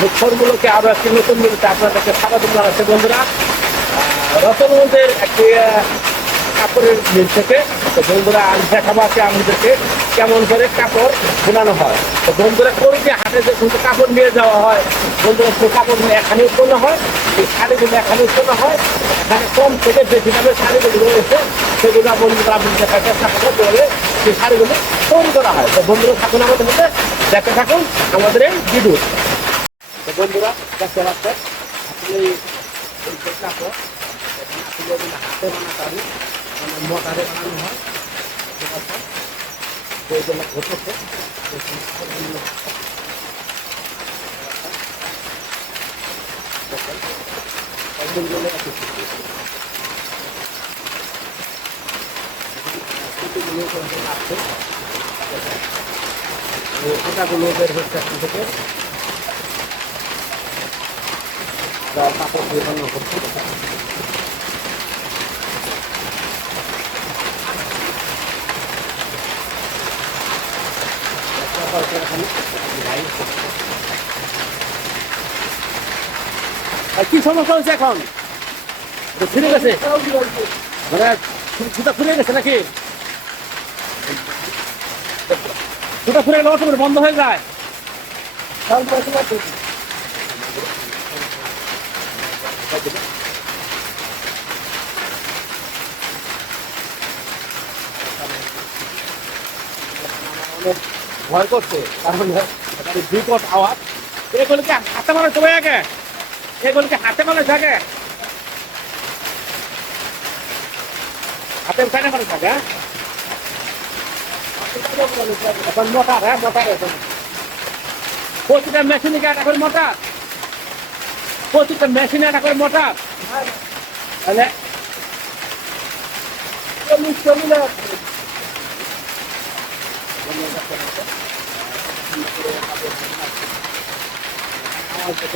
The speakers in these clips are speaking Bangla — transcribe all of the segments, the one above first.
মুখরগুলোকে আরও একটি নতুন মিলতে আপনাদেরকে স্বাগত জানাচ্ছে, বন্ধুরা। রতনগঞ্জের একটি কাপড়ের মিল থেকে। তো বন্ধুরা আজ দেখাবো আজকে আমাদেরকে কেমন করে কাপড় বোনানো হয়। তো বন্ধুরা করে যে হাটে যে সমস্ত কাপড় নিয়ে যাওয়া হয়, বন্ধুরা, সেই কাপড়গুলো এখানে উৎপন্ন হয় এই শাড়িগুলো এখানে উৎপন্ন হয়। এখানে কম থেকে বেশি দামে শাড়িগুলো রয়েছে। সেগুলো বন্ধুরা আপনি দেখার চেষ্টা করব সেই শাড়িগুলো তৈরি করা হয়। তো বন্ধুরা, থাকুন আমাদের মধ্যে দেখতে থাকুন আমাদের এই ভিডিও। তো বন্ধুরা, দেখতে পাচ্ছেন আসলে এই এই যে কাপড় এখানে আসলে এগুলো হাতে বানাতে হবে মানে মোটারে বানানো হয় দেখতে পাচ্ছেন তো এগুলো বের হচ্ছে থেকে যা কাপড় কি সমস্যা হচ্ছে এখন? ফিরে গেছে। মানে সুতা ফুরে গেছে নাকি? সুতা ফুরে গেলে বন্ধ হয়ে যায়। ভয় করছে, কারণ বিকট আওয়াজ। এগুলোকে হাতে মানুষ চলে আগে। এগুলোকে হাতে মানুষ থাকে হাতে উঠানে মানুষ থাকে হ্যাঁ? এখন মোটা হ্যাঁ মোটা এখন প্রতিটা মেশিনে একটা করে মোটা? প্রতিটা মেশিনে একটা করে মোটা তাহলে চল্লিশ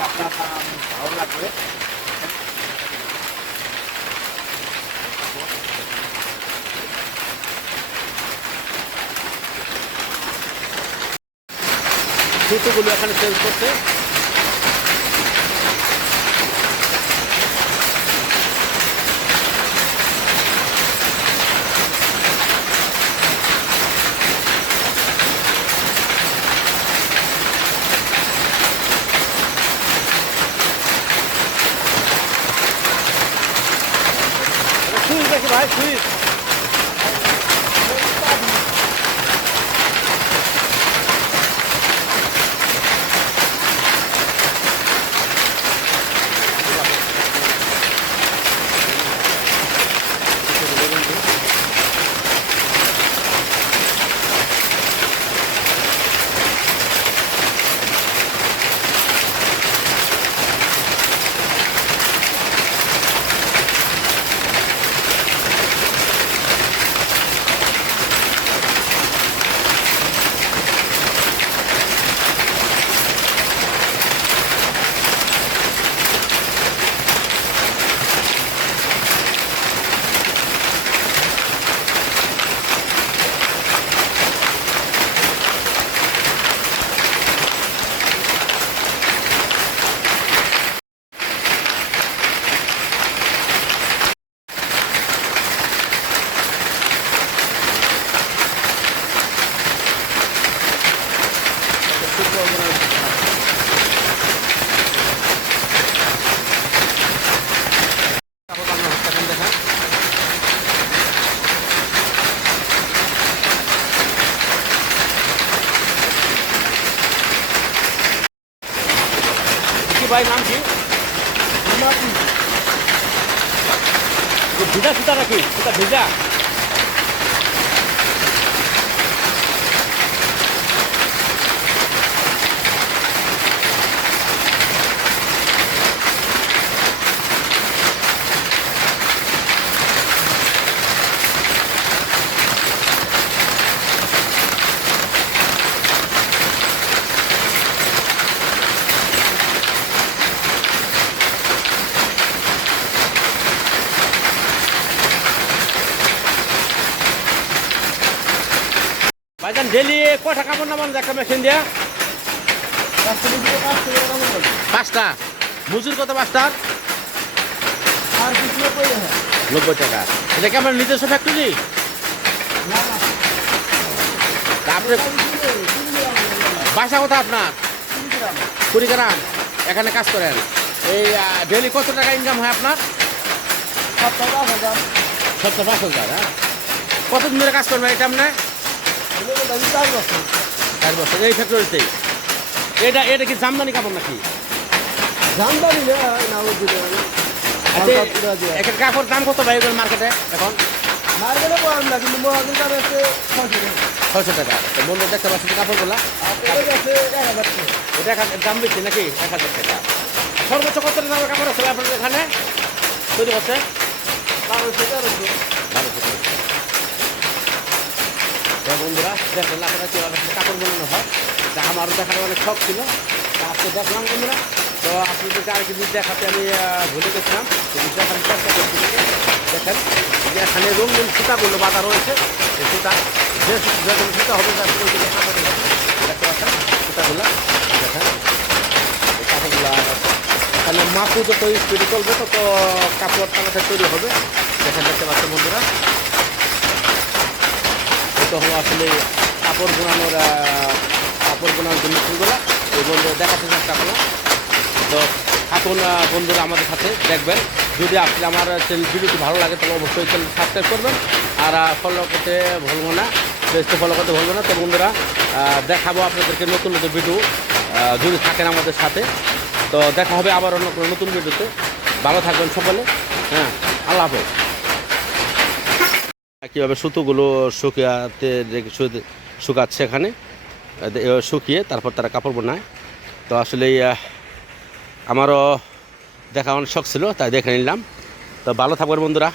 আপনার ভালো লাগবে জুতোগুলো এখানে চেঞ্জ করছে কি ভাই নাম কি ভিজা সুতা নাকি সুতা ভাইজান ডেলি কটা কাপড় নামান একটা মেশিন দিয়া? পাঁচটা। মজুর কত পাঁচটার আর নব্বই টাকা। এটা কি আপনার নিজস্ব ফ্যাক্টরি আপনি বাসা কোথায় আপনার? কুড়িগ্রাম। এখানে কাজ করেন। এই ডেলি কত টাকা ইনকাম হয় আপনার? সত্তর পাঁচ হাজার। হ্যাঁ? কতদিন ধরে কাজ করবেন এটা আপনার চার বছর। এই ফ্যাক্টরিতেই এটা এটা কি জামদানি কাপড় নাকি? জানতাম না না ও দিলে আচ্ছা, একটা কাপড় দাম কত ভাই মার্কেটে এখন? মার্কেটে পাওয়ার না কিন্তু মহাজন আছে ছয়শো টাকা। তো বন্ধু দেখতে পাচ্ছেন কাপড়গুলা। এটা দাম বেশি নাকি? এক হাজার টাকা। সর্বোচ্চ কত দামের কাপড় আছে আপনাদের এখানে? তৈরি হচ্ছে বারোশো তেরোশো। বারোশো বন্ধুরা দেখলেন আপনারা কীভাবে কাপড় বানানো হয়। তা আমারও দেখার অনেক শখ ছিল। আজকে দেখলাম বন্ধুরা। তো আপনাদেরকে আর কিছু দেখাতে আমি ভুলে গেছিলাম। দেখেন, যে এখানে রঙিন সুতাগুলো বাঁধা রয়েছে। এই সুতা যে যে কোনো সুতা হবে, তার দেখতে পাচ্ছেন সুতাগুলো? দেখেন কাপড়গুলো এখানে মাপু যত স্পিডে চলবে তত কাপড় তালাতে তৈরি হবে। দেখেন, দেখতে পাচ্ছেন বন্ধুরা। হলো আসলে কাপড় বোনানোর কাপড় বোনানোর জন্য ফুলগুলো। এই বন্ধু দেখাতে চেষ্টা করলাম তো আহ, বন্ধুরা আমাদের সাথে দেখবেন। যদি আপনি আমার চ্যানেল ভিডিওটি ভালো লাগে তাহলে অবশ্যই চ্যানেল সাবস্ক্রাইব করবেন। আর ফলো করতে ভুলবো না পেজটি ফলো করতে ভুলবো না। তো বন্ধুরা দেখাবো আপনাদেরকে নতুন নতুন ভিডিও যদি থাকেন আমাদের সাথে। তো দেখা হবে আবার অন্য কোনো নতুন ভিডিওতে ভালো থাকবেন সকলে। হ্যাঁ আল্লাহ হাফেজ। কীভাবে সুতোগুলো শুকিয়াতে শুকাচ্ছে এখানে। শুকিয়ে তারপর তারা কাপড় বোনায়। তো আসলে আমারও দেখা অনেক শখ ছিল, তাই দেখে নিলাম। তো ভালো থাকবেন বন্ধুরা।